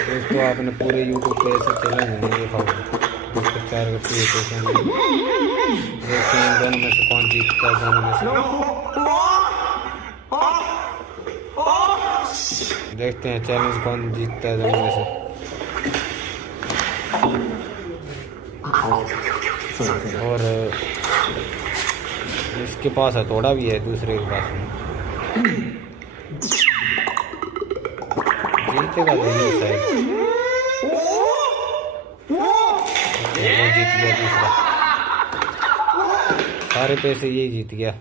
दोस्तों आपने पूरे यूट्यूब पे ऐसे चैलेंज नहीं देखा होगा जिसको 4 व्यक्ति होते हैं। देखते हैं दोनों में से कौन जीतता है। दोनों में से देखते हैं चैलेंज कौन जीतता है दोनों में से। और इसके पास हथौड़ा भी है, दूसरे के पास में। जीतेगा तो ये शायद। वो जीत गया दूसरा, सारे पैसे यही जीत गया।